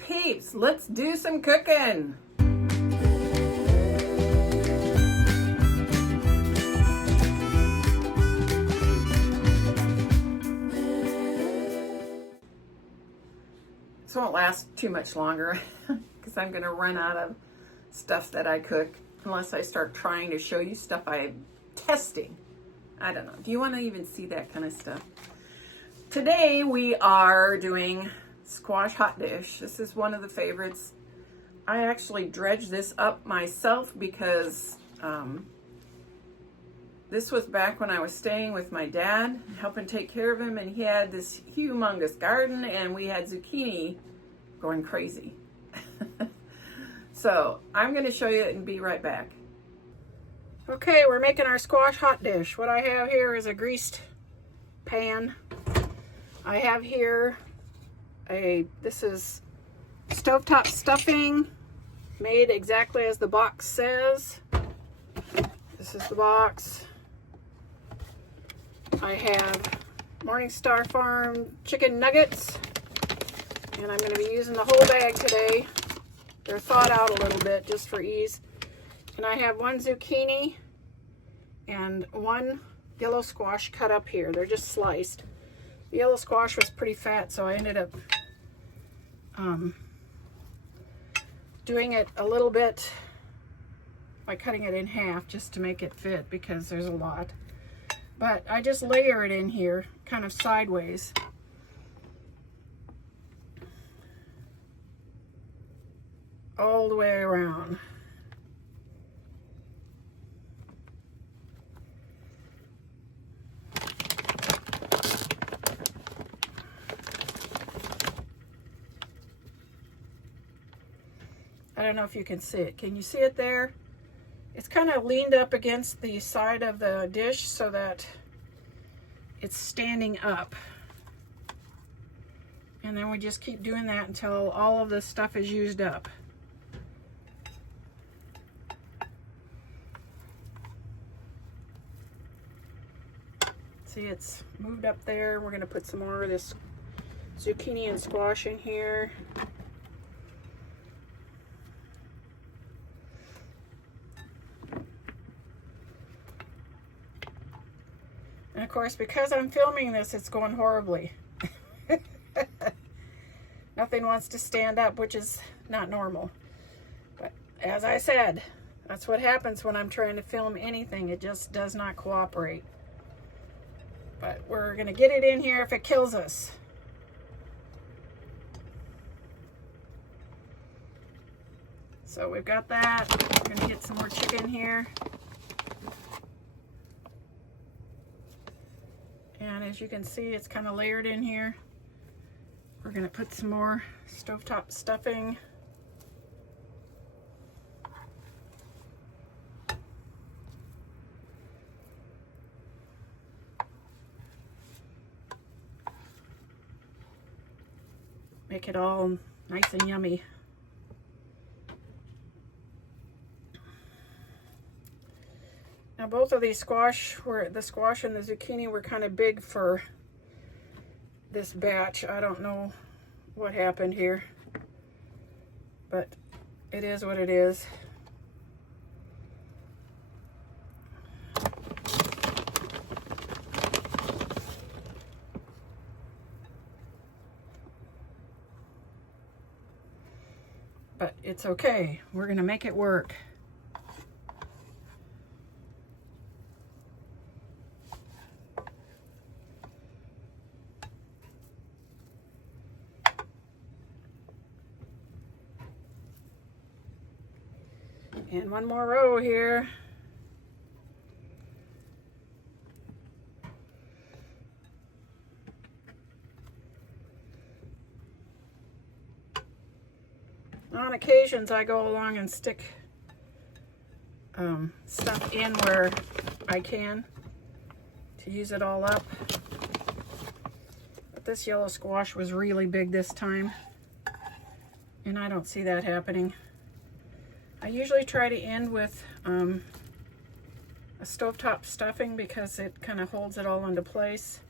Peeps, let's do some cooking. This won't last too much longer because I'm going to run out of stuff that I cook unless I start trying to show you stuff I'm testing. I don't know. Do you want to even see that kind of stuff? Today we are doing squash hot dish. This is one of the favorites. I actually dredged this up myself because this was back when I was staying with my dad, helping take care of him, and he had this humongous garden and we had zucchini going crazy. So I'm going to show you and be right back. Okay, we're making our squash hot dish. What I have here is a greased pan. I have here this is stovetop stuffing, made exactly as the box says. This is the box. I have Morningstar Farm chicken nuggets, and I'm going to be using the whole bag today. They're thawed out a little bit just for ease. And I have one zucchini and one yellow squash cut up here. They're just sliced. The yellow squash was pretty fat, so I ended up doing it a little bit by cutting it in half just to make it fit because there's a lot. But I just layer it in here kind of sideways. All the way around. I don't know if you can see it. Can you see it there? It's kind of leaned up against the side of the dish so that it's standing up. And then we just keep doing that until all of the stuff is used up. See, it's moved up there. We're going to put some more of this zucchini and squash in here. And of course, because I'm filming this, it's going horribly. Nothing wants to stand up, which is not normal. But as I said, that's what happens when I'm trying to film anything. It just does not cooperate. But we're going to get it in here if it kills us. So we've got that. We're going to get some more chicken here. And as you can see, it's kind of layered in here. We're going to put some more stovetop stuffing. Make it all nice and yummy. Now both of these squash, the squash and the zucchini were kind of big for this batch. I don't know what happened here, but it is what it is. But it's okay. We're gonna make it work. And one more row here. On occasions, I go along and stick stuff in where I can to use it all up. But this yellow squash was really big this time, and I don't see that happening. I usually try to end with a stovetop stuffing because it kind of holds it all into place.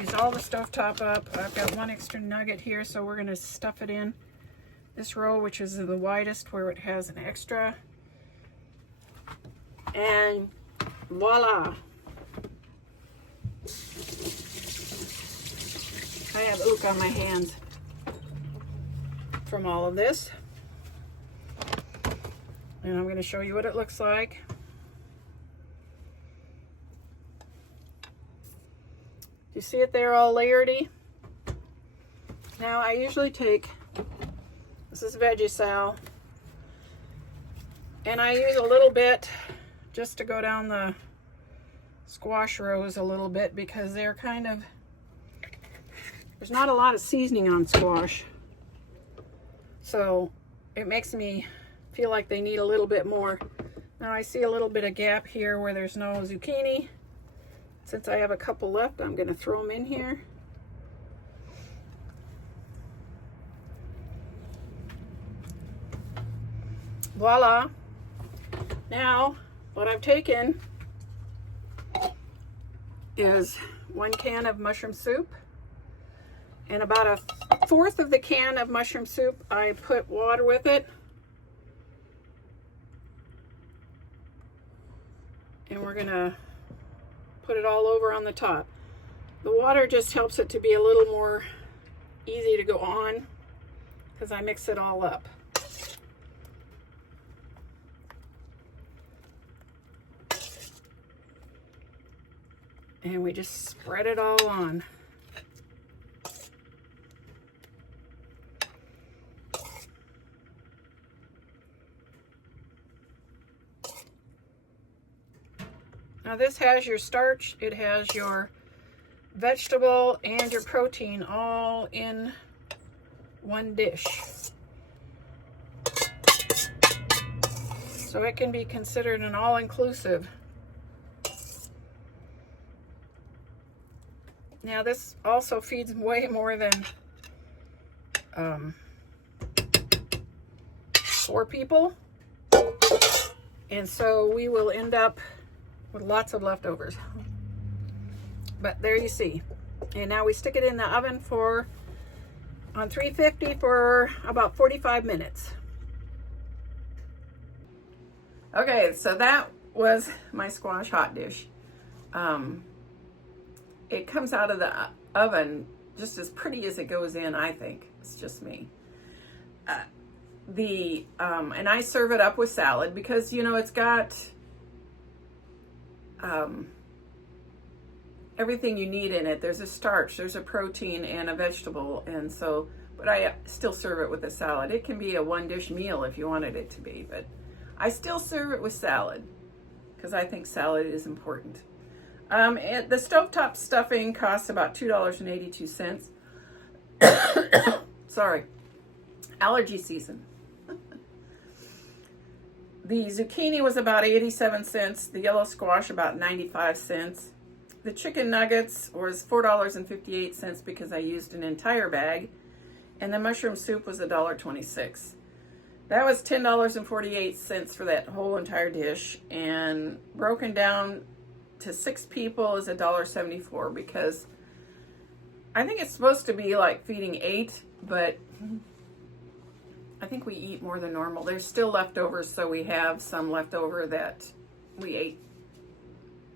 used all the stovetop up. I've got one extra nugget here, so we're going to stuff it in this row, which is the widest where it has an extra. And voila. I have ook on my hands from all of this. And I'm going to show you what it looks like. You see it there all layeredy? Now I usually take, this is Veggie-Sal, and I use a little bit just to go down the squash rows a little bit, because they're kind of, there's not a lot of seasoning on squash. So it makes me feel like they need a little bit more. Now I see a little bit of gap here where there's no zucchini. Since I have a couple left, I'm going to throw them in here. Voila. Now, what I've taken is 1 can of mushroom soup. And about a fourth of the can of mushroom soup, I put water with it. And we're going to put it all over on the top. The water just helps it to be a little more easy to go on because I mix it all up. And we just spread it all on. Now this has your starch, it has your vegetable and your protein all in one dish. So it can be considered an all-inclusive. Now this also feeds way more than 4 people. And so we will end up with lots of leftovers. But there you see. And now we stick it in the oven on 350 for about 45 minutes. Okay, so that was my squash hot dish. It comes out of the oven just as pretty as it goes in, I think. It's just me. And I serve it up with salad because, you know, it's got everything you need in it. There's a starch, there's a protein, and a vegetable, and so, but I still serve it with a salad. It can be a 1-dish meal if you wanted it to be, but I still serve it with salad because I think salad is important. And the stovetop stuffing costs about $2.82. Sorry, allergy season. The zucchini was about 87 cents. The yellow squash about 95 cents. The chicken nuggets was $4.58 because I used an entire bag. And the mushroom soup was $1.26. That was $10.48 for that whole entire dish. And broken down to 6 people is $1.74 because I think it's supposed to be like feeding 8, but I think we eat more than normal. There's still leftovers, so we have some leftover that we ate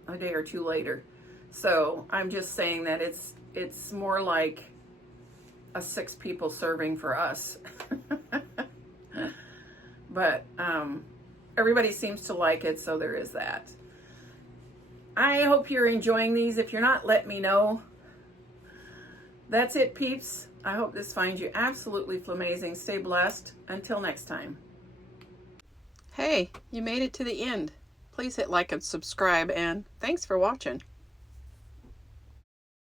a day or 2 later. So I'm just saying that it's more like a 6 people serving for us. But everybody seems to like it, so there is that. I hope you're enjoying these. If you're not, let me know. That's it, peeps. I hope this finds you absolutely flamazing. Stay blessed. Until next time. Hey, you made it to the end. Please hit like and subscribe, and thanks for watching.